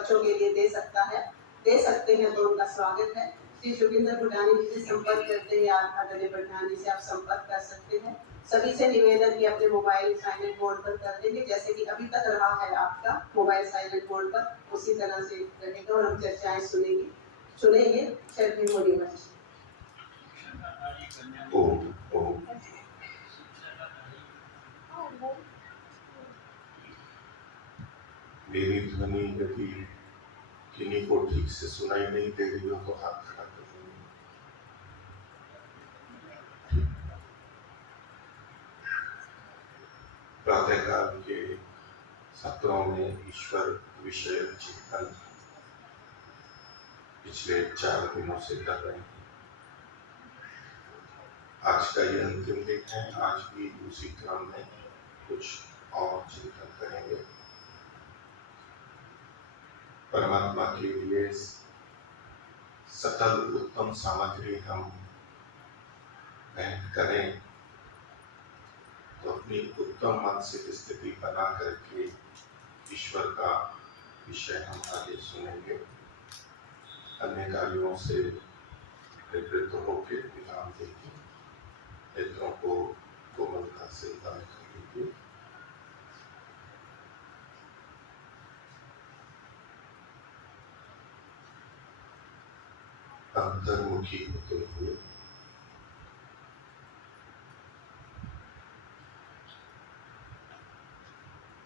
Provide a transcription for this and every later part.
बच्चों के लिए दे सकते हैं तो उनका स्वागत है। श्री जोगिंदर भुटानी जी से संपर्क करते हैं, आदरणीय भुटानी से आप संपर्क कर सकते हैं। सभी से निवेदन कि अपने मोबाइल साइलेंट मोड पर कर देंगे, जैसे कि अभी तक रहा है आपका मोबाइल साइलेंट मोड पर, उसी तरह से रहेगा और हम चर्चाएं सुनेंगे। Thank you very much. मेरी ध्वनि यदि किन्हीं को ठीक से सुनाई नहीं दे रही हो तो हाथ खड़ा कर देंगे। प्रातःकाल के सत्रों में ईश्वर विषय चिंतन पिछले 4 दिनों से कर रहे हैं। आज का ये अंतिम दिन है। आज भी उसी क्रम में कुछ और चिंतन करेंगे। परमात्मा के लिए सकल उत्तम सामग्री हम भेंट करें तो अपनी उत्तम मानसिक स्थिति बना करके ईश्वर का विषय हम आगे सुनेंगे। अन्य कार्यों से निवृत्त होकर विराम देंगे। नेत्रों को कोमलता से बंद कर लीजिए। अंतर्मुखी होते हुए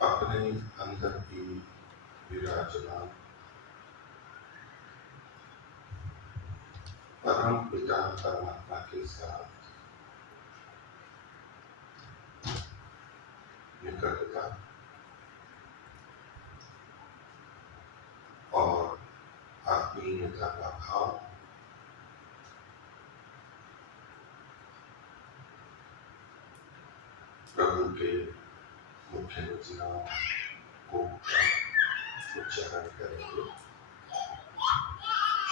अपने अंदर की विराजमान परम पिता परमात्मा के साथ निकटता और आत्मीयता का भाव प्रभु के मुख्य वचनों को उच्चारण करेंगे।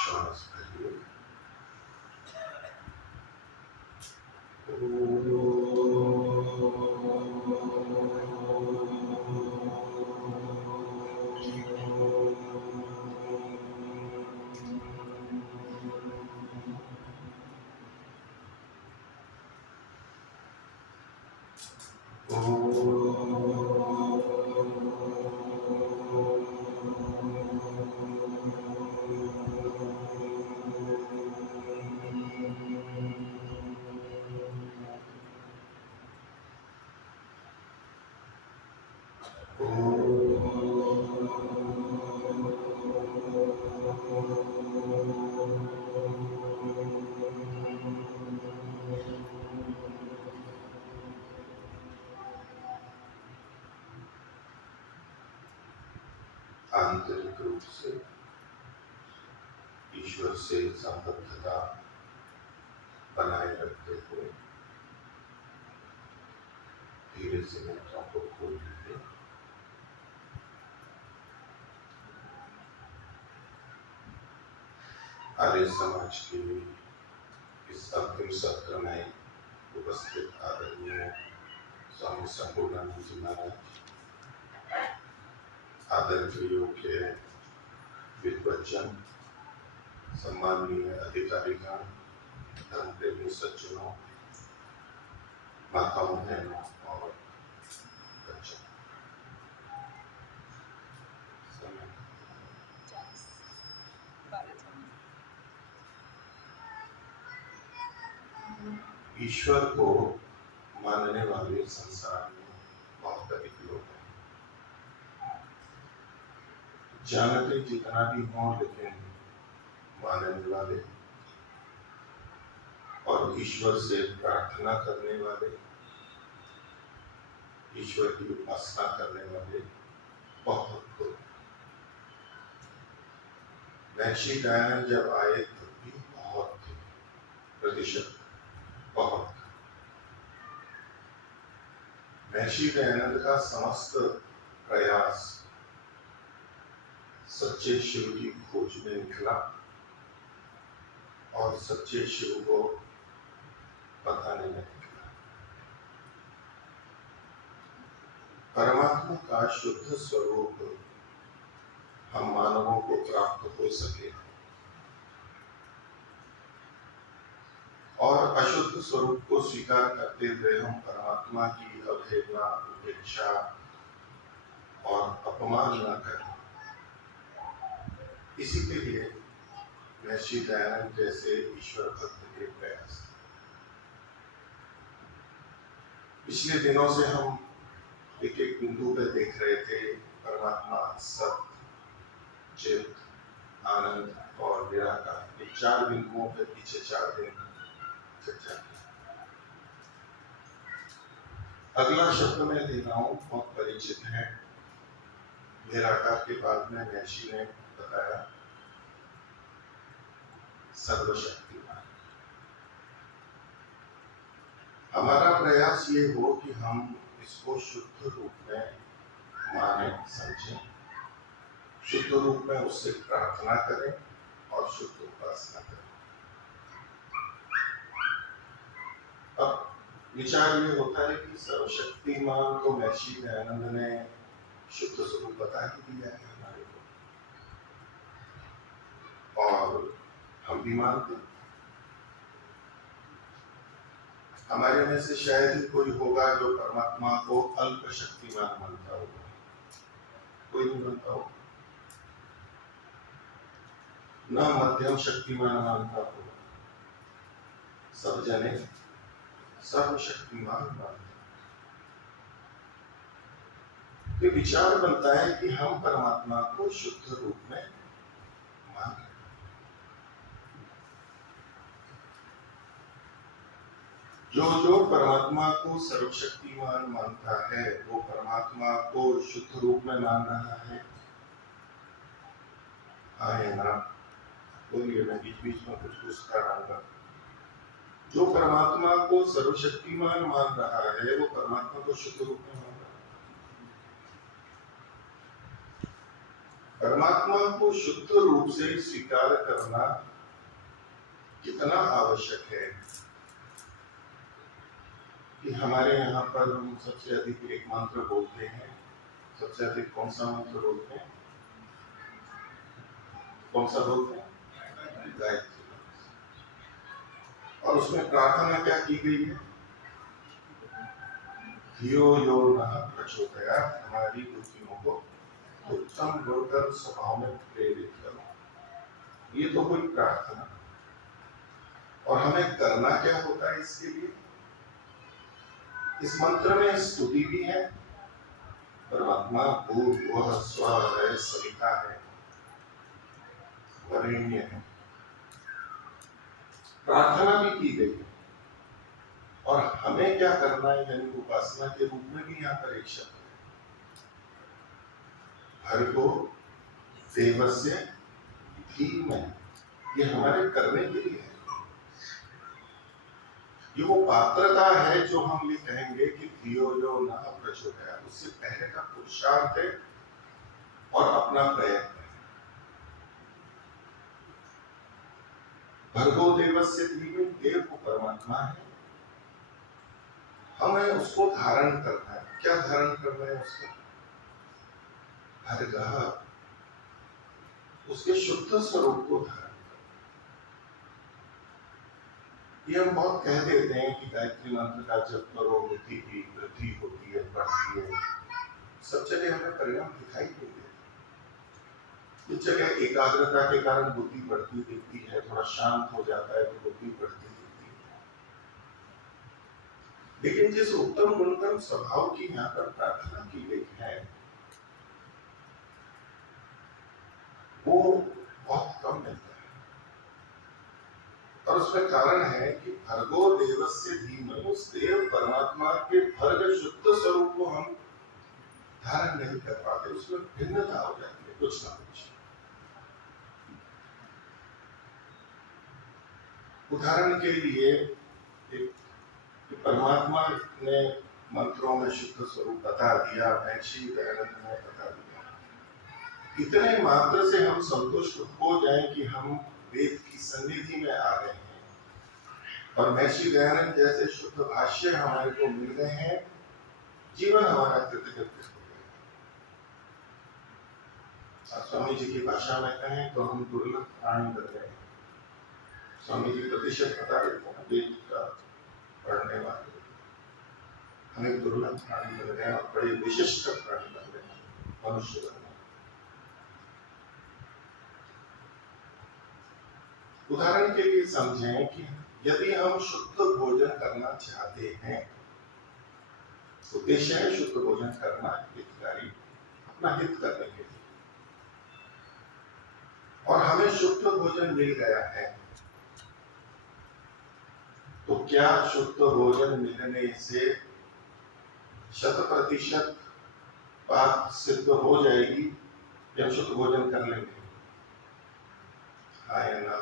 श्वास भरिए। आंतरिक रूप से ईश्वर से संबद्धता बनाए रखते हुए धीरे से नेत्रों को खोल लीजिए। आर्य समाज के इस अंतिम सत्र में उपस्थित आदरणीय स्वामी संपूर्णानंद जी महाराज, आदर के योग्य विद्वज्जन, सम्माननीय अधिकारीगण, धर्म प्रेमी सज्जनों, माताओं, बहनों और बच्चों, ईश्वर को मानने वाले संसार में बहुत अधिक लोग हैं। जानते जितना भी हों, लेकिन मानने वाले और ईश्वर से प्रार्थना करने वाले, ईश्वर की उपासना करने वाले बहुत लोग। महर्षि दयानंद जब आए तब भी बहुत थे, प्रतिशत बहुत। महर्षि दयानंद का समस्त प्रयास सच्चे शिव की खोज में निकला और सच्चे शिव को बताने में निकला। परमात्मा का शुद्ध स्वरूप हम मानवों को प्राप्त हो सके और अशुद्ध स्वरूप को स्वीकार करते हुए हम परमात्मा की अवहेलना, उपेक्षा और अपमान न करें। इसी के लिए महर्षि दयानंद जैसे ईश्वर भक्त के प्रयास। पिछले दिनों से हम एक एक बिंदु पे देख रहे थे, परमात्मा, सत्य, चित, आनंद और निराकार। ये 4 बिंदुओं पे पीछे 4 दिन चर्चा की। अगला शब्द मैं दे रहा हूं, बहुत परिचित है। निराकार के बाद में महर्षि ने बताया सर्वशक्तिमान। हमारा प्रयास ये हो कि हम इसको शुद्ध रूप में माने, समझें, शुद्ध रूप में उससे प्रार्थना करें और शुद्ध उपासना करें। अब विचार ये होता है कि सर्वशक्तिमान को महर्षि दयानंद ने शुद्ध स्वरूप बता ही दिया है हमारे को, और हम भी मानते हैं। हमारे में से शायद ही कोई होगा जो परमात्मा को अल्प शक्तिमान मानता होगा, कोई नहीं मानता होगा, न मध्यम शक्तिमान मानता होगा, सब जने सर्वशक्तिमान मानते। तो विचार बनता है कि हम परमात्मा को शुद्ध रूप में माने। जो परमात्मा को सर्वशक्तिमान मानता है वो परमात्मा को शुद्ध रूप में मान रहा है। आए ना बोलिए, मैं बीच बीच में कुछ पूछता रहूंगा। जो परमात्मा को सर्वशक्तिमान मान रहा है वो परमात्मा को शुद्ध रूप में मान रहा है। परमात्मा को शुद्ध रूप से स्वीकार करना कितना आवश्यक है कि हमारे यहाँ पर हम सबसे अधिक एक मंत्र बोलते हैं। सबसे अधिक कौन सा मंत्र बोलते हैं? कौन सा बोलते हैं? गायत्री। और उसमें प्रार्थना क्या की गई है? धियो यो नः प्रचोदयात्, हमारी बुद्धियों को उत्तम गुणकर स्वभाव में प्रेरित करो। ये तो कोई प्रार्थना। और हमें करना क्या होता है इसके लिए? इस मंत्र में स्तुति भी है, परमात्मा भूर्भुवः स्वः है, सविता है, वरेण्य है, प्रार्थना भी की गई है। और हमें क्या करना है, यानी उपासना के रूप में भी यहाँ पर एक शब्द है, भर्गो देवस्य धीमहि। ये हमारे करने के लिए है। ये वो पात्रता है जो हम ये कहेंगे कि धियो यो नः प्रचोदयात्, उससे पहले का पुरुषार्थ है और अपना प्रयत्न है। भर्गो देवस्य धीमहि, देव को परमात्मा है, हमें उसको धारण करना है। क्या धारण करना है उसको? भर्गः, उसके शुद्ध स्वरूप को धारण। ये हम बहुत कह देते हैं कि गायत्री मंत्र का जप करो, बुद्धि की वृद्धि होती है, बढ़ती है। सब जगह हमें परिणाम दिखाई नहीं देते। कुछ जगह एकाग्रता के कारण बुद्धि बढ़ती दिखती है, थोड़ा शांत हो जाता है तो बुद्धि बढ़ती दिखती है। लेकिन जिस उत्तम गुणकर्म स्वभाव की यहाँ पर प्रार्थना की गई है वो बहुत कम मिलता है। और उसका कारण है कि भर्गो देवस्य धीमहि, उस देव परमात्मा के भर्ग शुद्ध स्वरूप को हम धारण नहीं कर पाते। उसमें भिन्नता हो जाती है कुछ ना कुछ। उदाहरण के लिए परमात्मा ने मंत्रों में शुद्ध स्वरूप बता दिया, महर्षि दयानंद ने बता दिया। इतने मात्र से हम संतुष्ट हो जाएं कि हम वेद की सन्निधि में आ गए हैं और महर्षि दयानंद जैसे शुद्ध भाष्य हमारे को मिल गए हैं, जीवन हमारा कृतकृत्य हो गया। स्वामी जी की भाषा में कहें तो हम दुर्लभ प्राणी बन गए। स्वामी जी प्रतिशत बता देते हैं वेद का पढ़ने वाले हम एक दुर्लभ प्राणी बन गए और बड़े विशिष्ट प्राणी बन गए, मनुष्य बन गए। उदाहरण के लिए समझें कि यदि हम शुद्ध भोजन करना चाहते हैं, उद्देश्य है शुद्ध भोजन करना, हितकारी, अपना हित करने के लिए, और हमें शुद्ध भोजन मिल गया है, तो क्या शुद्ध भोजन मिलने से 100% बात सिद्ध हो जाएगी कि हम शुद्ध भोजन कर लेंगे? हाँ या ना?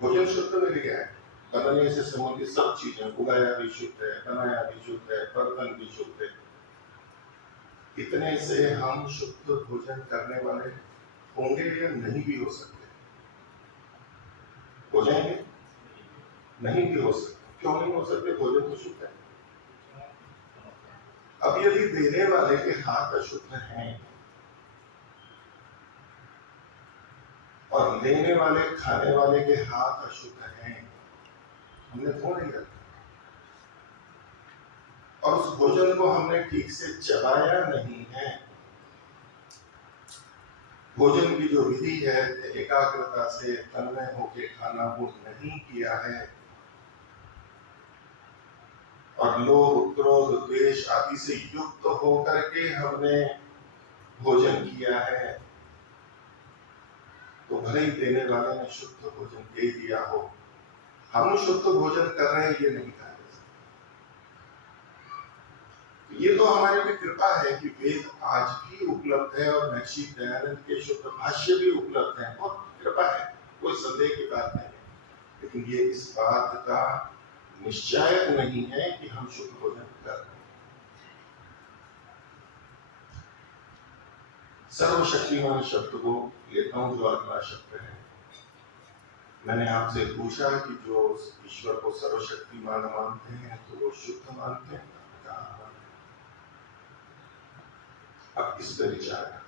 भोजन शुद्ध मिल गया है, बनने से संबंधित सब चीजें, उगाया भी शुद्ध है, बनाया भी शुद्ध है, बर्तन भी शुद्ध है। इतने से हम शुद्ध भोजन करने वाले होंगे या नहीं भी हो सकते? हो जाएंगे? नहीं भी हो सकते। क्यों नहीं हो सकते? भोजन तो शुद्ध है। अब यदि देने वाले के हाथ अशुद्ध हैं और लेने वाले, खाने वाले के हाथ अशुद्ध हैं, हमने धो नहीं रखा और उस भोजन को हमने ठीक से चबाया नहीं है, भोजन की जो विधि है एकाग्रता से तन्मय होकर खाना वो नहीं किया है, और लोभ, क्रोध, द्वेष आदि से युक्त होकर के हमने भोजन किया है, तो भले ही देने वाले ने शुद्ध भोजन दे दिया हो, हम शुद्ध भोजन कर रहे हैं ये नहीं कहा जा सकता। ये तो हमारे लिए कृपा है कि वेद आज भी उपलब्ध है और महर्षि दयानंद के शुद्ध भाष्य भी उपलब्ध है, बहुत कृपा है, कोई संदेह की बात नहीं है। लेकिन ये इस बात का निश्चय नहीं है कि हम शुद्ध भोजन कर रहे हैं। सर्वशक्तिमान शब्द को लेता हूं, जो अगला शब्द है। मैंने आपसे पूछा कि जो ईश्वर को सर्वशक्तिमान मानते हैं तो वो शुद्ध मानते हैं? अब इस पर विचार है।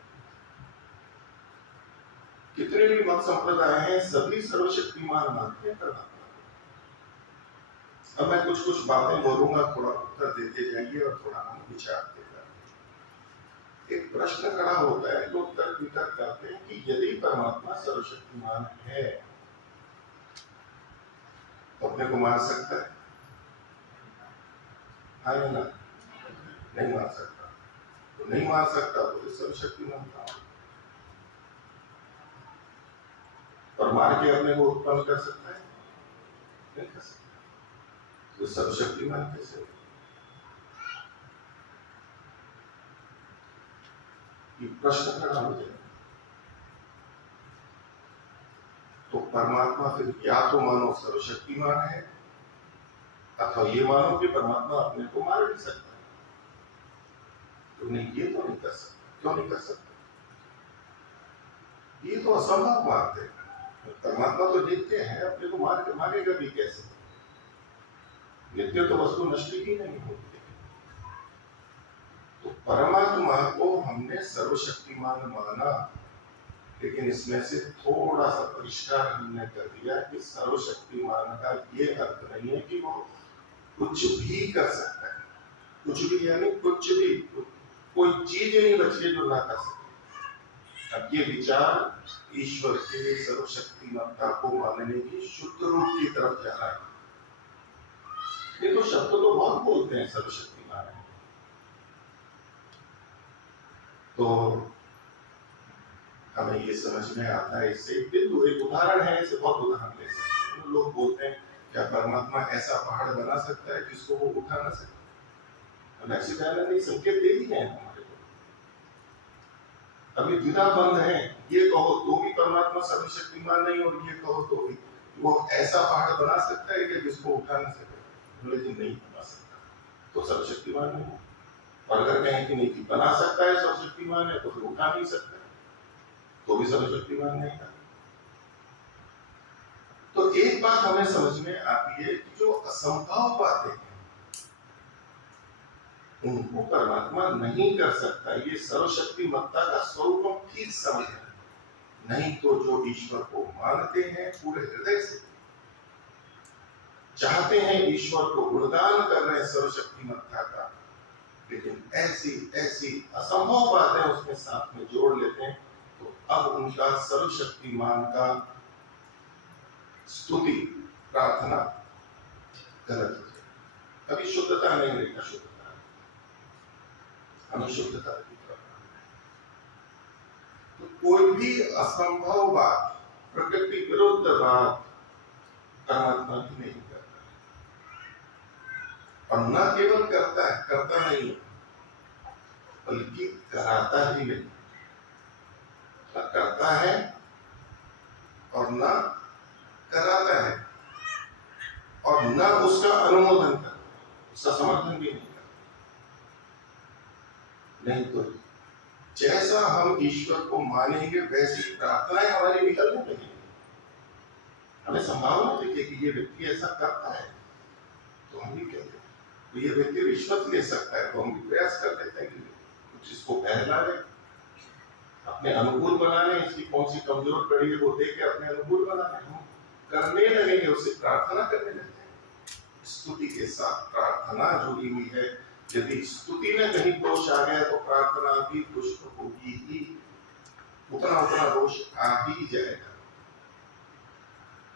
कितने भी मत संप्रदाय हैं, सभी सर्वशक्तिमान मानते हैं परमात्मा। अब मैं कुछ कुछ बातें बोलूंगा, थोड़ा उत्तर देते जाइए और थोड़ा हम विचारते जाएंगे। एक प्रश्न खड़ा होता है, लोग तर्क वितर्क करते हैं कि यदि परमात्मा सर्वशक्तिमान है तो अपने को मान सकता है? हाँ या ना? नहीं मान सकता। तो नहीं मान सकता तो सर्वशक्तिमान था, और मार के अपने को उत्पन्न कर सकता है? नहीं कर सकता। तो सर्वशक्तिमान कैसे हो? ये प्रश्न खड़ा हो जाए। तो परमात्मा फिर या तो मानो सर्वशक्तिमान है, अथवा ये मानो कि परमात्मा अपने को मार नहीं सकता। तो नहीं, ये तो नहीं कर सकता। क्यों नहीं कर सकता? ये तो असंभव बात है। परमात्मा तो नित्य है, अपने को मारेगा भी कैसे? नित्य तो वस्तु नष्ट ही नहीं होती। तो परमात्मा को हमने सर्वशक्तिमान माना, लेकिन इसमें से थोड़ा सा परिष्कार हमने कर दिया कि सर्वशक्तिमान का ये अर्थ नहीं है कि वो कुछ भी कर सकता है। कुछ भी यानी कुछ भी, कोई चीज नहीं बची है जो ना कर सके। अब ये विचार ईश्वर के सर्वशक्तिमत्ता को मानने की शुद्ध रूप की तरफ जा रहा है। ये तो शब्द तो बहुत बोलते हैं सर्वशक्तिमान है, तो हमें ये समझ में आता है इससे बिंदु, एक उदाहरण है, ऐसे बहुत उदाहरण ले सकते हैं। लोग बोलते हैं क्या परमात्मा ऐसा पहाड़ बना सकता है जिसको वो उठा ना सके? महर्षि दयानंद ने संकेत दे दिए हैं हमारे को। अभी द्विधा बंद है, ये कहो तो भी परमात्मा सर्वशक्तिमान नहीं, और ये कहो तो भी वो ऐसा पहाड़ बना सकता है कि जिसको उठा ना सके? बोले जी नहीं बना सकता, तो सर्वशक्तिमान नहीं। और अगर कहें कि नहीं बना सकता है, सर्वशक्तिमान है, तो फिर उठा नहीं सकता, तो भी सर्वशक्तिमान नहीं था। तो एक बात हमें समझ में आती है कि जो असंभव बातें हैं उनको परमात्मा नहीं कर सकता। ये सर्वशक्तिमत्ता का स्वरूप हम ठीक समझ रहे हैं। नहीं तो जो ईश्वर को मानते हैं पूरे हृदय से, चाहते हैं ईश्वर को गुणगान कर रहे हैं सर्वशक्तिमत्ता का, लेकिन ऐसी ऐसी असंभव बातें उसमें साथ में जोड़ लेते हैं, तो अब उनका सर्वशक्तिमान का स्तुति प्रार्थना गलत हो जाए। अभी शुद्धता नहीं रहेगी, अशुद्धता, हमें शुद्धता की तरफ। तो कोई भी असंभव बात, प्रकृति विरुद्ध बात परमात्मा भी नहीं करता है। और न केवल करता है, करता नहीं है, बल्कि कराता ही नहीं। न करता है और न कराता है, और न उसका अनुमोदन करता है, उसका समर्थन भी नहीं करता। नहीं तो जैसा हम ईश्वर को मानेंगे वैसी प्रार्थनाएं हमारी निकलने लगेंगी। हमें संभावना देखिए कि ये व्यक्ति ऐसा करता है, तो हम भी कहते हैं तो ये व्यक्ति रिश्वत ले सकता है, तो हम भी प्रयास कर देते हैं कि कुछ इसको बहला ले, अपने अनुकूल बना ले, इसकी कौन सी कमजोर कड़ी है वो देख के अपने अनुकूल बना ले। हम करने लगेंगे, उससे प्रार्थना करने लगते हैं। स्तुति के साथ प्रार्थना जुड़ी हुई है। यदि स्तुति में कहीं दोष आ गया तो प्रार्थना भी दुष्ट होगी ही, उतना उतना दोष आ ही जाएगा।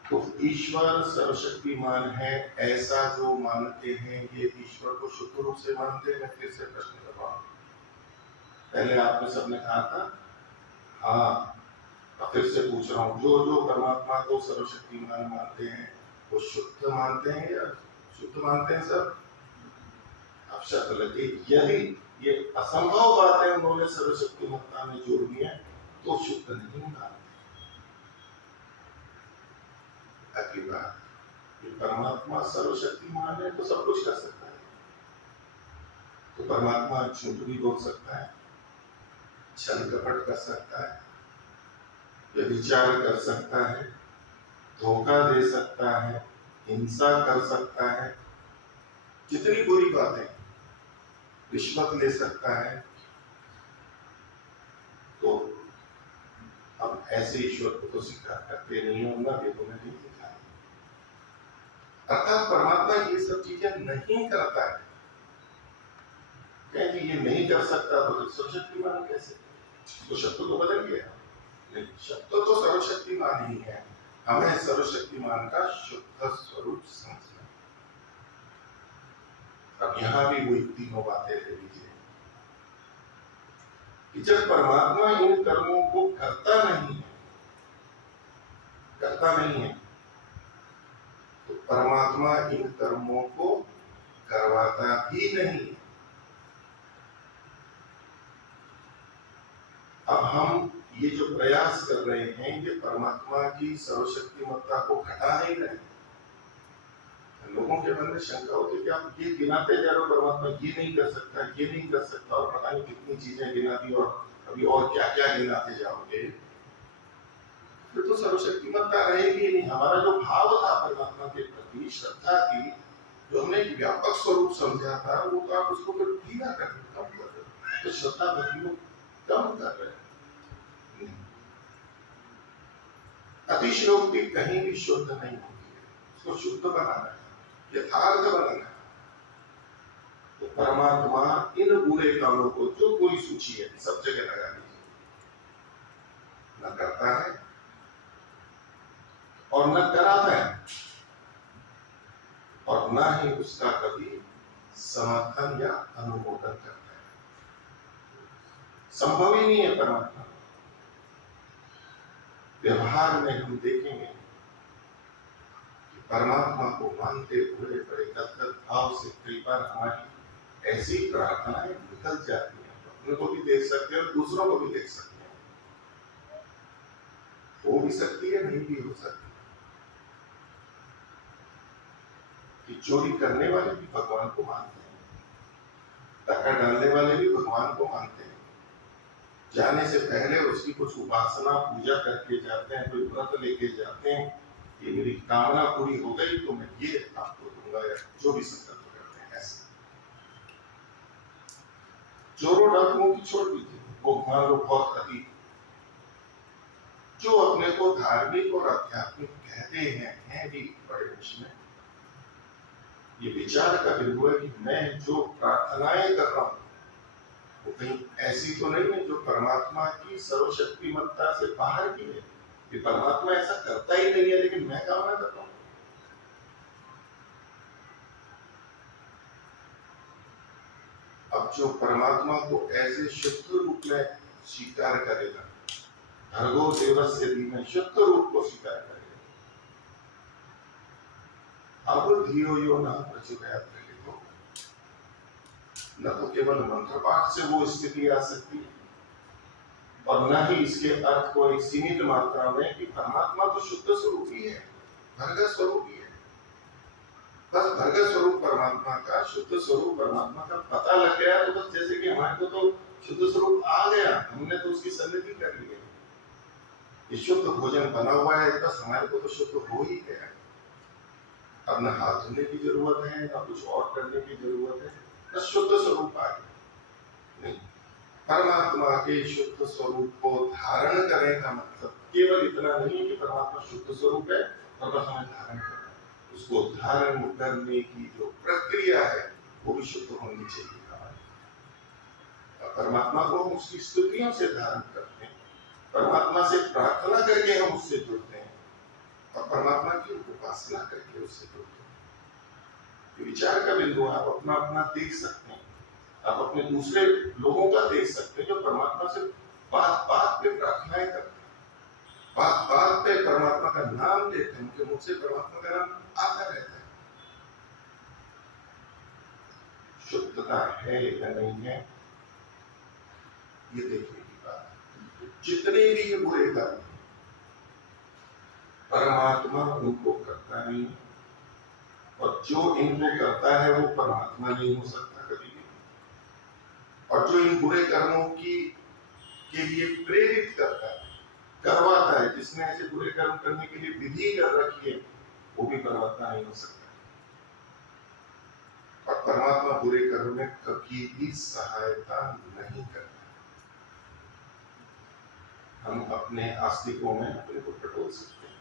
तो ईश्वर सर्वशक्तिमान है ऐसा जो मानते हैं, ये ईश्वर को शुद्ध रूप से मानते हैं। मैं फिर से प्रश्न कर रहा हूं, पहले आपने सबने कहा था हाँ, अब फिर से पूछ रहा हूं, जो जो परमात्मा को सर्वशक्तिमान मानते हैं वो शुद्ध मानते हैं या शुद्ध मानते हैं सब? अब शर्त लगी, यदि ये असंभव बातें उन्होंने सर्वशक्तिमत्ता में जोड़ दी है तो शुद्ध नहीं मानते। अगली बात, ये परमात्मा सर्वशक्तिमान है तो सब कुछ कर सकता है, तो परमात्मा झूठ भी बोल सकता है, छल कपट कर सकता है, व्यभिचार कर सकता है, धोखा दे सकता है, हिंसा कर सकता है, जितनी बुरी बातें, रिश्वत ले सकता है। तो अब ऐसे ईश्वर को तो स्वीकार करते नहीं होगा, वेदों में नहीं लिखा है। अर्थात परमात्मा ये सब चीजें नहीं करता है, कहेंगे ये नहीं कर सकता तो फिर सर्वशक्तिमान कैसे? तो शब्द तो बदल गया, नहीं, शब्द तो सर्वशक्तिमान ही है। हमें सर्वशक्तिमान का शुद्ध स्वरूप समझना। अब यहां भी वही तीनों बातें ले लीजिए कि जब परमात्मा इन कर्मों को करता नहीं है तो परमात्मा इन कर्मों को करवाता भी नहीं। अब हम ये जो प्रयास कर रहे हैं ये परमात्मा की सर्वशक्तिमत्ता को घटा नहीं रहे। लोगों के मन में शंका होती है कि आप ये गिनाते जा रहे हो, परमात्मा ये नहीं कर सकता, ये नहीं कर सकता, और पता नहीं कितनी चीजें गिना दी और अभी और क्या क्या गिनाते जाओगे, फिर तो सर्वशक्तिमत्ता रहेगी नहीं। हमारा जो भाव था परमात्मा के प्रति, श्रद्धा की, जो हमने एक व्यापक स्वरूप समझा था, वो तो आप उसको फिर ढीला कर रहे, कम कर रहे, तो श्रद्धा भक्ति को कम कर रहे हैं। अतिशयोक्ति कहीं भी शुद्ध नहीं होती है, उसको शुद्ध बनाना है, यथार्थ बनाना है। तो परमात्मा इन बुरे कामों को, जो कोई सूची है, सब जगह लगा दीजिए, न करता है और न कराता है, और न ही उसका कभी समर्थन या अनुमोदन करता है। संभव ही नहीं है परमात्मा। व्यवहार में हम देखेंगे कि परमात्मा को मानते हुए बड़े गदगद भाव से कई बार हमारी ऐसी प्रार्थनाएं निकल जाती हैं, अपने को भी देख सकते हैं और दूसरों को भी देख सकते हैं। हो भी सकती है, नहीं भी हो सकती। कि चोरी करने वाले भी भगवान को मानते हैं, टक्कर डालने वाले भी भगवान को मानते हैं, जाने से पहले उसकी कुछ उपासना पूजा करके जाते हैं, कोई व्रत लेके जाते हैं, ये मेरी कामना पूरी हो गई तो मैं ये आपको दूंगा, या जो भी संकल्प करते हैं ऐसा। चोरों डाकुओं की छोड़ दीजिए, वो मान लो बहुत अधिक, जो अपने को धार्मिक और आध्यात्मिक कहते हैं भी बड़े उसमें ये विचार का बिंदु है कि मैं जो प्रार्थनाएं कर रहा हूं वो कहीं ऐसी तो नहीं है जो परमात्मा की सर्वशक्तिमत्ता से बाहर की है। कि परमात्मा ऐसा करता ही नहीं है लेकिन मैं कामना करता हूं। अब जो परमात्मा को ऐसे शुद्ध रूप में स्वीकार करेगा, भर्गो देवस्य धीमहि शुद्ध रूप को स्वीकार करेगा, अब धियो यो न प्रचोदयात् प्रचोदयात्, न तो केवल मंत्र पाठ से वो स्थिति आ सकती है और न ही इसके अर्थ को एक सीमित मात्रा में कि परमात्मा तो शुद्ध स्वरूप ही है, भर्ग स्वरूप ही है। बस भर्ग स्वरूप परमात्मा का, शुद्ध स्वरूप परमात्मा का पता लग गया तो बस जैसे कि हमारे को तो शुद्ध स्वरूप आ गया, हमने तो उसकी सन्निधि कर ली है, ये शुद्ध भोजन बना हुआ है, बस हमारे को तो शुद्ध हो ही गया। अब न हाथ धोने की जरूरत है, न कुछ और करने की जरूरत है, बस शुद्ध स्वरूप आ गया। नहीं, परमात्मा के शुद्ध स्वरूप को धारण करने का मतलब केवल इतना नहीं है कि परमात्मा शुद्ध स्वरूप है और बस हमें धारण करना, उसको धारण करने की जो प्रक्रिया है वो भी शुद्ध होनी चाहिए हमारी। परमात्मा को हम उसकी स्तुतियों से धारण करते हैं, परमात्मा से प्रार्थना करके हम उससे जुड़ते हैं और परमात्मा की उपासना करके उससे जुड़ते हैं। विचार का बिंदु आप अपना अपना देख सकते हैं, आप अपने दूसरे लोगों का देख सकते हैं जो परमात्मा से बात बात पे प्रार्थनाएं करते हैं, बात बात पे परमात्मा का नाम लेते हैं, उनके मुख से परमात्मा का नाम आता रहता है। शुद्धता है या नहीं है ये देखने की बात है। जितने भी ये बुरे कर्म परमात्मा उनको करता नहीं और जो इनको करता है वो परमात्मा नहीं हो सकता कभी भी, और जो इन बुरे कर्मों की के लिए प्रेरित करता है, करवाता है, जिसने ऐसे बुरे कर्म करने के लिए विधि कर रखी है वो भी परमात्मा नहीं हो सकता। और परमात्मा बुरे कर्म में कभी भी सहायता नहीं करता। हम अपने आस्तिकों में अपने को टटोल सकते हैं,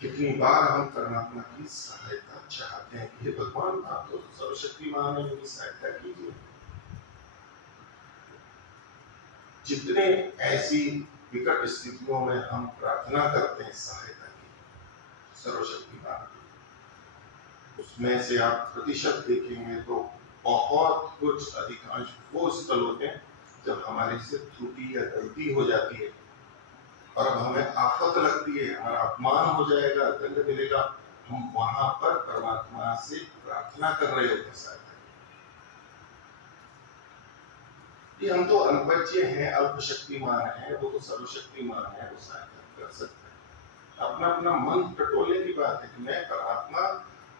कितनी बार हम परमात्मा की सहायता चाहते हैं कि भगवान आप तो सर्वशक्तिमान है, मेरी सहायता कीजिए। जितने ऐसी विकट स्थितियों में हम प्रार्थना करते हैं सहायता की सर्वशक्तिमान की, उसमें से आप प्रतिशत देखेंगे तो बहुत कुछ अधिकांश वो स्थल होते हैं जब हमारे से त्रुटि या गलती हो जाती है और अब हमें आफत लगती है, हमारा अपमान हो जाएगा, दंड मिलेगा, हम वहां पर परमात्मा से प्रार्थना कर रहे होते हैं। ये हम तो अल्पज्ञ हैं, अल्पशक्तिमान हैं, वो तो सर्वशक्तिमान है, वो सहायता कर सकते हैं। अपना अपना मन टटोलने की बात है कि मैं परमात्मा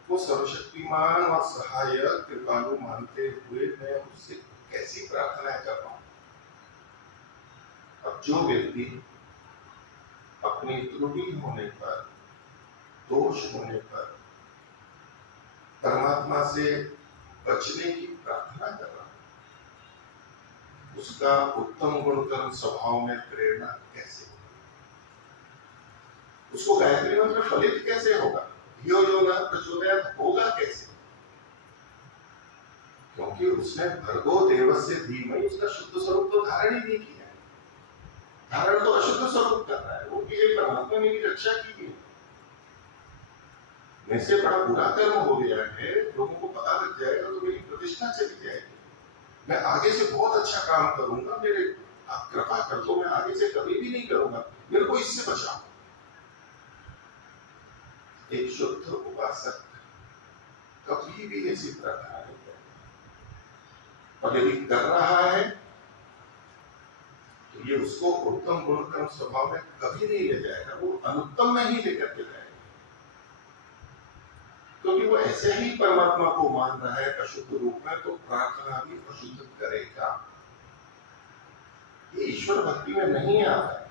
को सर्वशक्तिमान और सहायक कृपालु मानते हुए मैं उससे कैसी प्रार्थना कर रहा हूं। अब जो व्यक्ति अपनी त्रुटि होने पर, दोष होने पर परमात्मा से बचने की प्रार्थना कर रहा है, उसका उत्तम गुणकर्म स्वभाव में प्रेरणा कैसे होगी, उसको गायत्री मंत्र फलित कैसे होगा, धियो यो न प्रचोदयात् होगा कैसे? क्योंकि उसने भर्गो देवस्य धीमहि उसका शुद्ध स्वरूप तो धारण ही नहीं किया, धारण तो अशुद्ध स्वरूप कर रहा है। वो कि परमात्मा मेरी रक्षा कीजिए, मेरे से बड़ा बुरा कर्म हो गया है, लोगों को पता लग जाएगा तो मेरी प्रतिष्ठा चली जाएगी, मैं आगे से बहुत अच्छा काम करूंगा, मेरे आप कृपा कर दो, मैं आगे से कभी भी नहीं करूंगा, मेरे को इससे बचाओ। एक शुद्ध उपासक कभी भी ऐसी प्रार्थना नहीं करता, और यदि कर रहा है तो ये उसको उत्तम गुणकर्म स्वभाव में कभी नहीं ले जाएगा, वो अनुत्तम में ही लेकर के जाएगा, क्योंकि वो ऐसे ही परमात्मा को मान रहा है अशुद्ध रूप में, तो प्रार्थना भी अशुद्ध करेगा। ये ईश्वर भक्ति में नहीं आता है।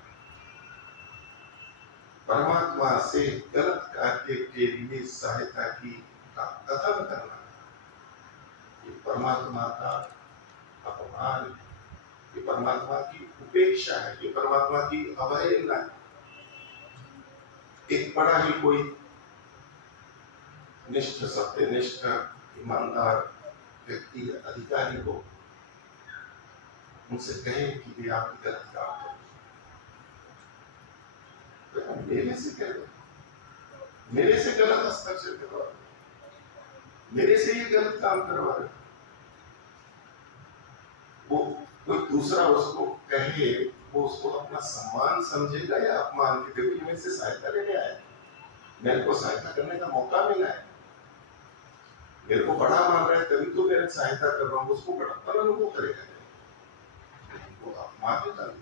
परमात्मा से गलत कार्य के लिए सहायता की का कथन करना, ये परमात्मा का अपमान है, ये परमात्मा की उपेक्षा है, ये परमात्मा की अवहेलना है। एक बड़ा ही कोई निष्ठ, सत्यनिष्ठ, ईमानदार व्यक्ति या अधिकारी को उनसे कहे कि ये आप गलत काम कर रहे हो, मेरे से कह रहे, मेरे से गलत हस्ताक्षर करवा रहे, मेरे से ये गलत काम करवा रहे, वो कोई दूसरा उसको कहे, वो उसको अपना सम्मान समझेगा या अपमान? की देखो, मेरे से सहायता लेने आया, मेरे को सहायता करने का मौका मिला है, मेरे को बड़ा मान रहा है, तभी तो मेरे सहायता कर रहा हूँ, उसको बड़प्पन अनुभव करेगा, वो अपमान होता है।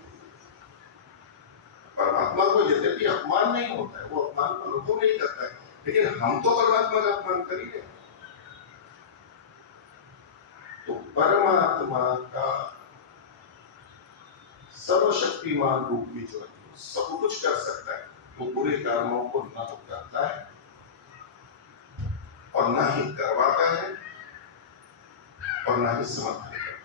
परमात्मा को यद्यपि अपमान नहीं होता है, वो अपमान का अनुभव नहीं करता है, लेकिन हम तो परमात्मा का अपमान कर ही रहे। तो परमात्मा का सर्वशक्तिमान रूप भी जो है सब कुछ कर सकता है, वो बुरे कर्मों को न तो करता है और न ही करवाता है और न ही समर्थन करता है।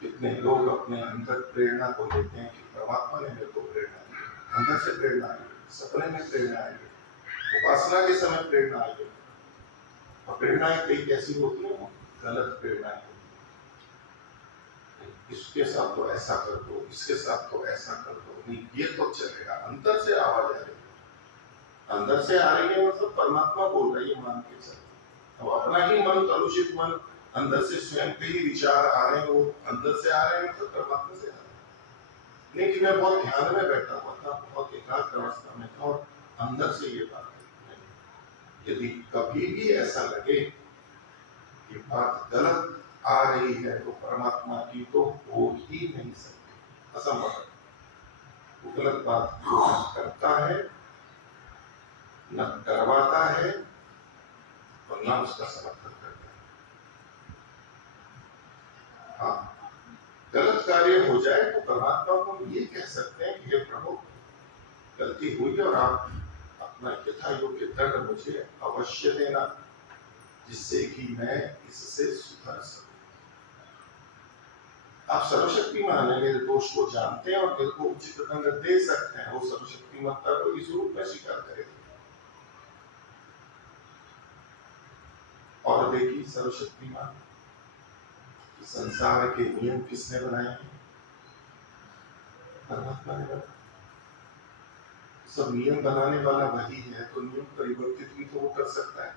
कितने लोग अपने अंदर प्रेरणा को लेते हैं कि परमात्मा ने मेरे को प्रेरणा दी, अंदर से प्रेरणा आई, सपने में प्रेरणा आई, उपासना के समय प्रेरणा आई, और प्रेरणाएं कई कैसी होती है, गलत प्रेरणाएं होती है, इसके साथ तो ऐसा कर दो, इसके साथ तो ऐसा कर दो, नहीं ये तो चलेगा। अंदर से आवाज आ रही है, अंदर से आ रही है, मतलब परमात्मा बोल रही है, मान के चलो। अब अपना ही मन, कलुषित मन, अंदर से स्वयं के ही विचार आ रहे हैं, वो अंदर से आ रहे हैं, मतलब परमात्मा से आ रहे हैं। नहीं कि मैं बहुत ध्यान में बैठा हुआ था, बहुत एकाग्र अवस्था में था और अंदर से ये बात है। यदि कभी भी ऐसा लगे कि बात गलत आ रही है तो परमात्मा की तो हो ही नहीं सकती, असंभव है। वो गलत बात करता है, न करवाता है और न उसका समर्थन करता है। हाँ, गलत कार्य हो जाए तो परमात्मा को हम ये कह सकते हैं कि हे प्रभु, गलती हुई और आप अपना यथा योग्य दंड मुझे अवश्य देना, जिससे कि मैं इससे सुधर सकूं। आप सर्वशक्तिमान हैं, मेरे दोष को जानते हैं और मेरे को उचित दंड दे सकते हैं। वो सर्वशक्तिमत्ता को इस रूप में स्वीकार करें और देखिए, सर्वशक्तिमान संसार के नियम किसने बनाए हैं? परमात्मा ने बनाए। सब नियम बनाने वाला वही है, तो नियम परिवर्तित भी तो वो कर सकता है।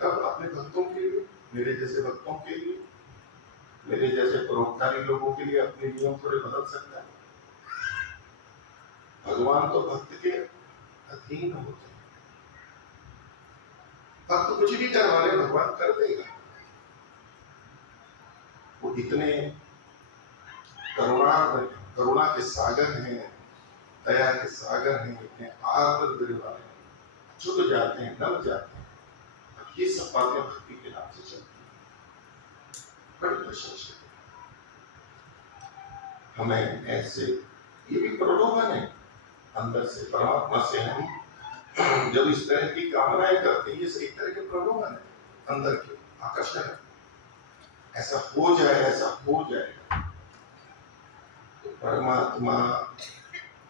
कब? अपने भक्तों के लिए, मेरे जैसे भक्तों के लिए, मेरे जैसे परोपकारी लोगों के लिए अपने नियम थोड़े बदल सकता है। भगवान तो भक्त के अधीन होते हैं, भक्त कुछ भी करवा ले भगवान कर देगा। वो इतने करुणा के सागर हैं, दया के सागर हैं, इतने आदर देने वाले हैं, झुक जाते हैं, नम जाते हैं। अब ये सब बातें भक्ति के नाम से चलती हैं, बड़ी प्रशंसा। हमें ऐसे, ये भी प्रलोभन है अंदर से, परमात्मा से हम जब इस तरह की कामनाएं करते हैं, ये एक तरह के प्रलोभन है, अंदर के आकर्षण है, ऐसा हो जाए, ऐसा हो जाए। तो परमात्मा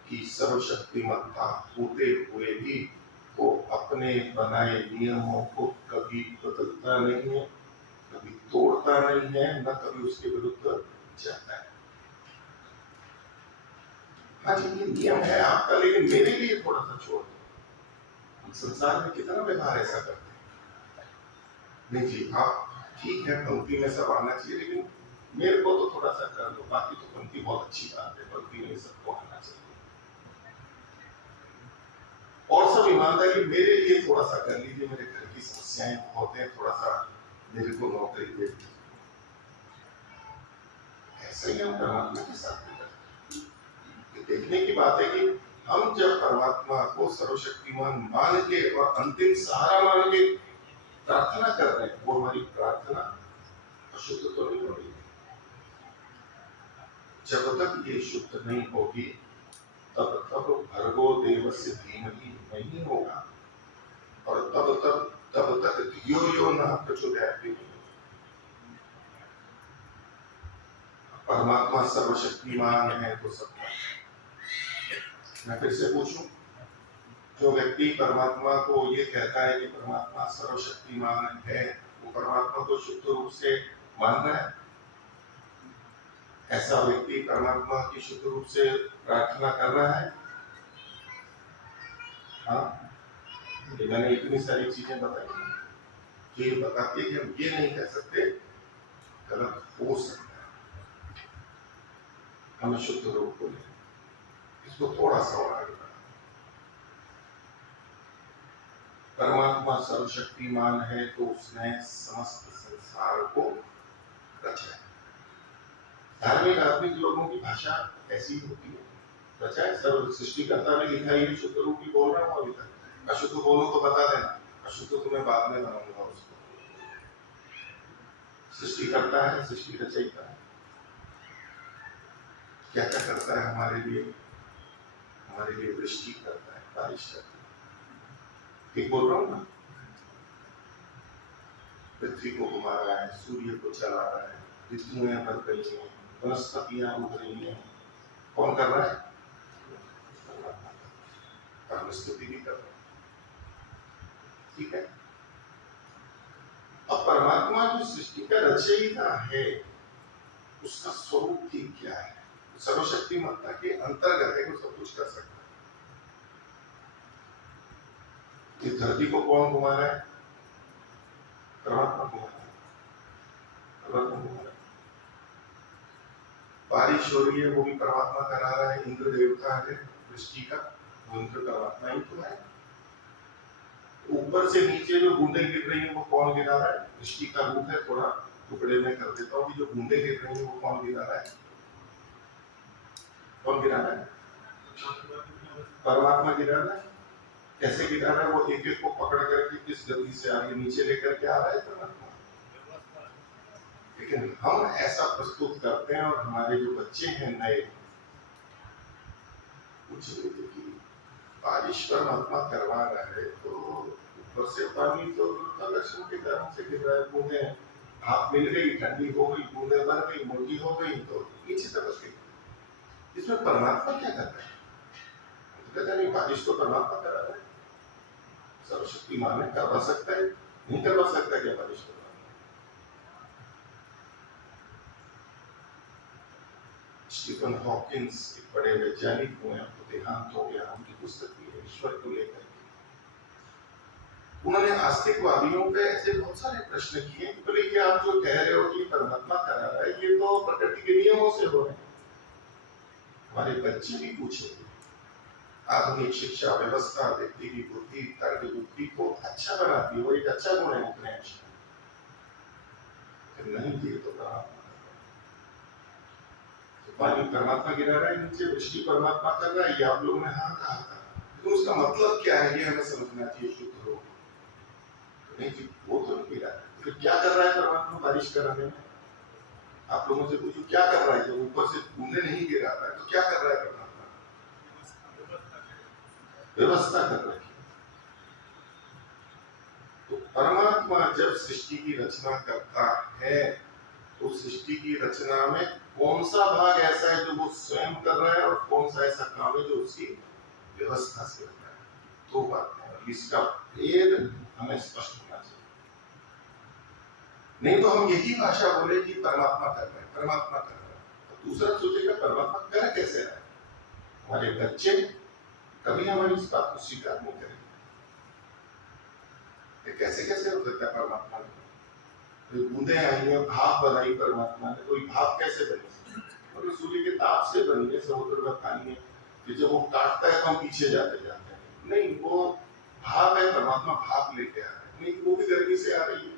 की सर्वशक्तिमत्ता होते हुए भी वो अपने बनाए नियमों को कभी बदलता नहीं है, कभी तोड़ता नहीं है, न कभी उसके विरुद्ध जाता है। हाँ जी, ये नियम है आपका, लेकिन मेरे लिए थोड़ा सा छोड़ दो। हम संसार में कितना व्यवहार ऐसा करते हैं, नहीं जी आप ठीक है, पंक्ति में सब आना चाहिए, लेकिन मेरे को तो थोड़ा सा कर दो, बाकी तो पंक्ति बहुत अच्छी बात है, पंक्ति में सबको आना चाहिए। और सब ईमानदारी, मेरे लिए थोड़ा सा कर लीजिए, मेरे घर की समस्याएं बहुत हैं, थोड़ा सा मेरे को नौकरी दे दीजिए। ऐसे ही हम परमात्मा के साथ भी करते हैं। देखने की बात है कि हम जब परमात्मा को सर्वशक्तिमान मान के और अंतिम सहारा मान के प्रार्थना कर रहे हैं, वो हमारी प्रार्थना अशुद्ध तो नहीं हो रही। जब तक ये शुद्ध नहीं होगी तब तक भर्गो देवस्य धीमहि नहीं होगा, और तब तक तब तक धियो यो न प्रचोदयात्। परमात्मा सर्वशक्तिमान है तो सबका। मैं फिर से पूछूं, जो व्यक्ति परमात्मा को ये कहता है कि परमात्मा सर्वशक्तिमान है, वो परमात्मा को शुद्ध रूप से मान रहा है? ऐसा व्यक्ति परमात्मा की शुद्ध रूप से प्रार्थना कर रहा है? हाँ, मैंने इतनी सारी चीजें बताई जो ये बताती है कि हम ये नहीं कह सकते गलत हो सकता है, हमें शुद्ध रूप को ले। इसको थोड़ा सा और आगे बढ़ा। परमात्मा सर्वशक्तिमान है तो उसने समस्त संसार को रचा है। धार्मिक आत्मिक लोगों की भाषा ऐसी होती है, रचा है। सर्व सृष्टिकर्ता ने लिखा, ये शुद्ध रूप ही बोल रहा हूँ अभी तक। अशुद्ध बोलो तो बता देना, अशुद्ध तुम्हें बाद में बनाऊंगा उसको। सृष्टि करता है, सृष्टि रचयिता है। क्या क्या करता है हमारे लिए? हमारे लिए वृष्टि करता है, बारिश करता है। ठीक बोल रहा हूँ ना? पृथ्वी को घुमा रहा है, सूर्य को चला रहा है, ऋतुएं बदल रही हैं, वनस्पतियां उग रही हैं। कौन कर रहा है? स्तुति भी कर रहा है। ठीक है। अब परमात्मा जो सृष्टि का रचयिता है, उसका स्वरूप भी क्या है? सर्वशक्तिमत्ता के अंतर्गत है, वो सब कुछ कर सकता है। इस धरती को कौन घुमा रहा है? परमात्मा घुमा रहा है। परमात्मा घुमा रहा है। बारिश हो रही है, वो भी परमात्मा करा रहा है। इंद्र देवता है वृष्टि का, वो इंद्र परमात्मा ही तो है। ऊपर से नीचे जो बूंदें गिर रही है, वो कौन गिरा रहा है? वृष्टि का रूप है। थोड़ा टुकड़े में कर देता हूँ कि जो बूंदें गिर रही है, वो कौन गिरा रहा है? कौन गिरा रहा है? परमात्मा गिरा रहा है। कैसे गिरा रहा है? वो एक एक को पकड़ करके किस गति से आगे नीचे लेकर के आ रहा है परमात्मा। लेकिन हम ऐसा प्रस्तुत करते हैं, और हमारे जो बच्चे हैं नए, पूछ रहे थे कि बारिश परमात्मा करवा रहा है, तो ऊपर से पानी तो गुरुत्वाकर्षण के कारण से गिर रहा है। बूंदे हाथ मिल गई, ठंडी हो गई, बूंदे भर गई, मोटी हो गई, तो नीचे तक गई। इसमें परमात्मा क्या कर रहा है? कहता नहीं, बारिश तो परमात्मा करा रहा है। सर्वशक्तिमान है, करवा सकता है, नहीं करवा सकता क्या बारिश को? स्टीफन हॉकिंस एक बड़े वैज्ञानिक हुए, आपको देहांत हो गया। उनकी पुस्तक भी है ईश्वर को लेकर। उन्होंने आस्तिकवादियों पे ऐसे बहुत सारे प्रश्न किए। बोले कि आप जो कह रहे हो कि परमात्मा करा रहा है, ये तो प्रकृति के नियमों से हो रहे हैं। हमारे बच्चे भी पूछेंगे। आधुनिक शिक्षा व्यवस्था व्यक्ति की बुद्धि, तर्क बुद्धि को अच्छा बनाती है, वो एक अच्छा गुण है उतने अच्छा। नहीं दिए तो पानी परमात्मा गिरा रहा है नीचे, वृष्टि परमात्मा कर रहा है, ये आप लोगों ने हाँ कहा था। तो उसका मतलब क्या है, ये हमें समझना चाहिए शुद्ध रूप। नहीं जी, वो तो नहीं गिरा है। फिर क्या कर रहा है परमात्मा बारिश कराने में? आप लोगों से पूछो क्या कर रहा है? जब ऊपर से बूंदे नहीं गिरा रहा है, तो क्या कर रहा है परमात्मा? व्यवस्था कर रहा है। तो परमात्मा जब सृष्टि की रचना करता है, तो सृष्टि की रचना में कौन सा भाग ऐसा है जो वो स्वयं कर रहा है, और कौन सा ऐसा काम है जो उसकी व्यवस्था से कर रहा है? दो बातें हैं, इसका भेद हमें स्पष्ट होना चाहिए। नहीं तो हम यही भाषा बोले कि परमात्मा कर रहा है, परमात्मा कर रहा है, तो दूसरा सोचेगा परमात्मा कर कैसे रहा है? हमारे बच्चे कभी हमारी इस बात को स्वीकार नहीं करेंगे। कैसे कैसे हो सकता है परमात्मा ने? कोई बूंदे आई है, भाप बनाई परमात्मा ने, कोई भाप कैसे बनी? और सूर्य के ताप से बनी है, समुद्र का पानी है। कि जब वो काटता है तो हम पीछे जाते जाते हैं। नहीं, वो भाप है, परमात्मा भाप लेके आ रहा है। नहीं, वो भी गर्मी से आ रही है।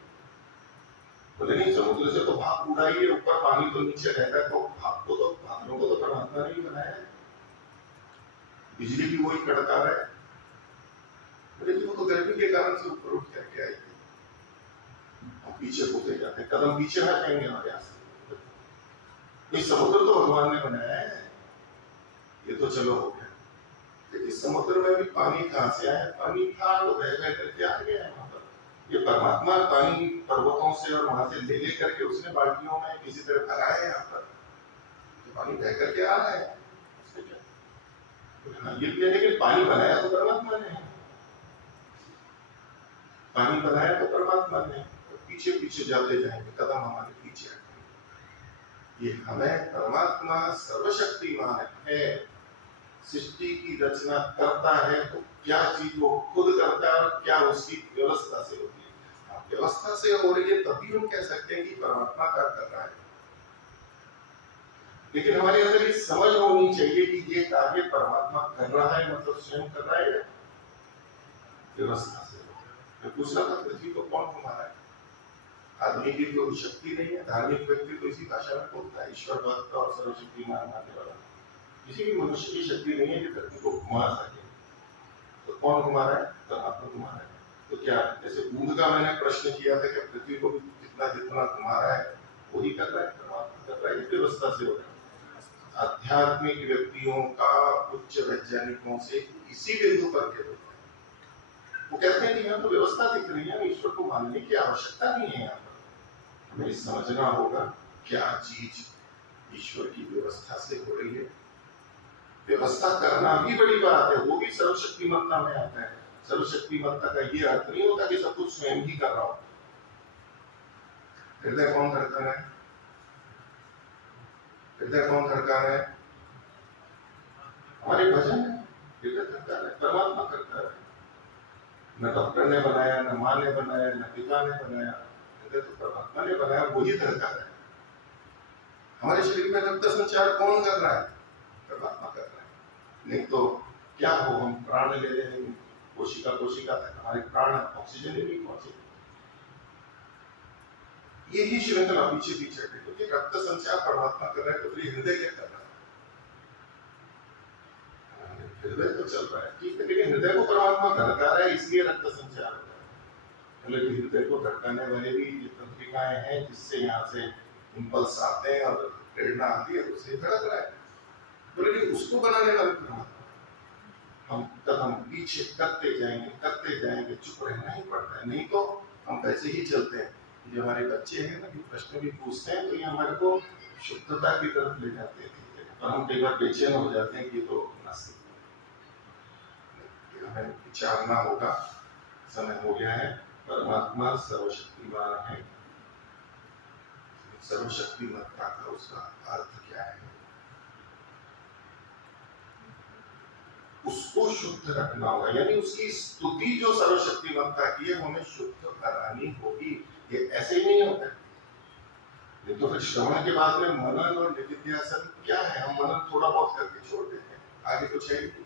बोले नहीं, समुद्र से तो भाप उड़ा ही है, ऊपर पानी तो नीचे रहता है, तो भाप को तो बादलों को तो परमात्मा ने ही बनाया है। बिजली भी वही कड़का रहा है। बोले वो तो गर्मी के कारण से ऊपर उठ करके आई है, पीछे होते जाते हैं, कदम पीछे हटाएंगे हमारे यहाँ से। इस समुद्र तो भगवान ने बनाया है, ये तो चलो हो गया। लेकिन समुद्र में भी पानी कहाँ से आया? पानी था तो बह बह करके आ गया वहां पर। ये परमात्मा पानी पर्वतों से और वहां से ले करके उसने बाल्टियों में किसी तरह भरा है यहाँ पर, तो पानी बह करके आ रहा है, उसने क्या ये भी है। लेकिन पानी बनाया तो परमात्मा ने, पानी बनाया तो परमात्मा ने, तो पीछे पीछे जाते जाएंगे, कदम हमारे पीछे हटेंगे। ये हमें परमात्मा सर्वशक्तिमान है, सृष्टि की रचना करता है, तो क्या चीज वो खुद करता है और क्या उसकी व्यवस्था से होती है। व्यवस्था से हो रही है तभी हम कह सकते हैं कि परमात्मा का कर रहा है, लेकिन हमारे अंदर ये समझ होनी चाहिए कि ये कार्य परमात्मा कर रहा है मतलब स्वयं कर रहा है, व्यवस्था से। मैं पूछ रहा था पृथ्वी को कौन घुमा रहा है? आदमी की कोई शक्ति नहीं है, धार्मिक व्यक्ति तो इसी भाषा में बोलता है, ईश्वर भक्त और सर्वशक्तिमान मानने वाला। किसी भी मनुष्य की शक्ति नहीं है कि पृथ्वी को घुमा सके, तो कौन घुमा रहा है? परमात्मा घुमा रहा है। तो क्या जैसे बूंद का मैंने प्रश्न किया था कि पृथ्वी को जितना जितना घुमा रहा है वही कर रहा है, परमात्मा कर रहा है, व्यवस्था से हो रहा है। आध्यात्मिक व्यक्तियों का उच्च वैज्ञानिकों से इसी बिंदु पर भेद होता है। वो कहते हैं कि यहाँ तो व्यवस्था दिख रही है, ईश्वर को मानने की आवश्यकता नहीं है। यहाँ पर हमें समझना होगा क्या चीज ईश्वर की व्यवस्था से हो रही है। व्यवस्था करना भी बड़ी बात है, वो भी सर्वशक्तिमत्ता में आता है। सर्वशक्तिमत्ता का ये अर्थ नहीं होता कि सब कुछ स्वयं ही कर रहा हो। हृदय कौन धड़कन है? हृदय कौन धड़कन है? हमारे भजन है, हृदय धड़कन है, परमात्मा करता है। न डॉक्टर ने बनाया, न माँ ने बनाया, न पिता ने बनाया, हृदय तो परमात्मा ने बनाया, वही धड़कन है। हमारे शरीर में रक्त संचार कौन कर रहा है? परमात्मा कर रहा है। नहीं तो क्या हो, हम प्राण ले रहे हैं, कोशिका कोशिका तक हमारे प्राण ऑक्सीजन नहीं पहुंचे। यही श्रृंखला पीछे पीछे है, क्योंकि रक्त संचार परमात्मा कर रहा है, तो हृदय क्या कर रहा है? हृदय तो चल रहा है, ठीक है, लेकिन हृदय को परमात्मा धड़का रहा है, इसलिए रक्त संचार हो रहा है। लेकिन हृदय को धड़काने वाले भी ये तंत्रिकाएं हैं जिससे यहाँ से इंपल्स आते हैं और प्रेरणा आती है, उससे धड़क रहा है। तो लेकिन उसको बनाने वाले परमात्मा, हम कदम पीछे करते जाएंगे, चुप रहना ही पड़ता है। नहीं तो हम वैसे ही चलते हैं। जो हमारे बच्चे हैं ना, प्रश्न भी पूछते हैं तो ये हमारे को शुद्धता की तरफ ले जाते हैं, पर हम कई बार बेचैन हो जाते हैं कि ये तो नास्तिक है। हमें विचारना होगा, समय हो गया है। परमात्मा सर्वशक्तिमान है, सर्वशक्तिमत्ता का उसका अर्थ क्या है? उसको शुद्ध रखना होगा, यानी उसकी स्तुति जो सर्वशक्तिमत्ता की है हमें शुद्ध करानी होगी। ये ऐसे ही नहीं होता है। नहीं तो फिर श्रवण के बाद में मनन और निधिध्यासन क्या है? हम मनन थोड़ा बहुत करके छोड़ देते हैं, आगे कुछ है नहीं।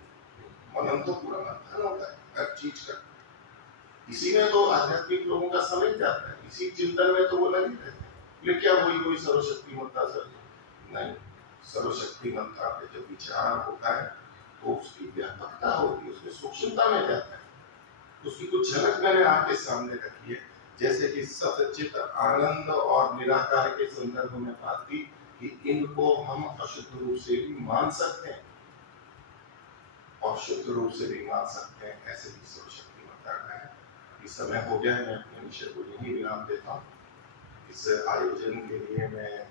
मनन तो पूरा मंथन होता है हर चीज का। इसी में तो आध्यात्मिक लोगों का समय जाता है, इसी चिंतन में तो वो लगे रहते हैं। लेकिन क्या वही सर्वशक्तिमत्ता सर? नहीं, सर्वशक्तिमत्ता पे जब विचार होता है तो उसकी व्यापकता होती है, उसमें सूक्ष्मता में जाता है। उसकी कुछ झलक मैंने आपके सामने रखी है, जैसे कि सतचित आनंद और निराकार के संदर्भ में बात की कि इनको हम अशुद्ध रूप से भी मान सकते हैं और शुद्ध रूप से भी मान सकते हैं, ऐसे भी सर्वशक्तिमत्ता का है। इस समय हो गया है, मैं अपने विषय को यही विराम देता हूँ। इस आयोजन के लिए मैं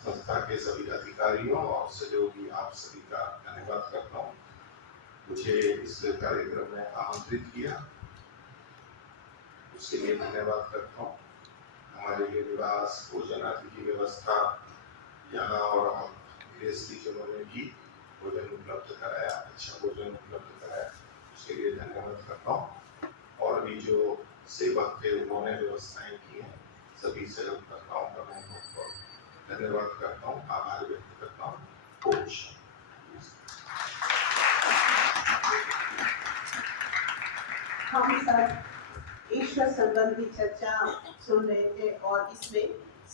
संस्था के सभी अधिकारियों और सहयोगी आप सभी का धन्यवाद करता हूँ। मुझे इस कार्यक्रम में आमंत्रित किया, उसके लिए धन्यवाद करता हूँ। हमारे लिए निवास, भोजन आदि की व्यवस्था यहाँ और गृहस्थी जिन्होंने भी भोजन उपलब्ध कराया, अच्छा भोजन उपलब्ध कराया, उसके लिए धन्यवाद करता हूँ। और भी जो सेवक थे उन्होंने व्यवस्थाएं की हैं, सभी सहयोगकर्ताओं का मैं बहुत बहुत धन्यवाद करता हूँ, आभार व्यक्त करता हूँ। हम सब ईश्वर संबंधी चर्चा सुन रहे थे और इसमें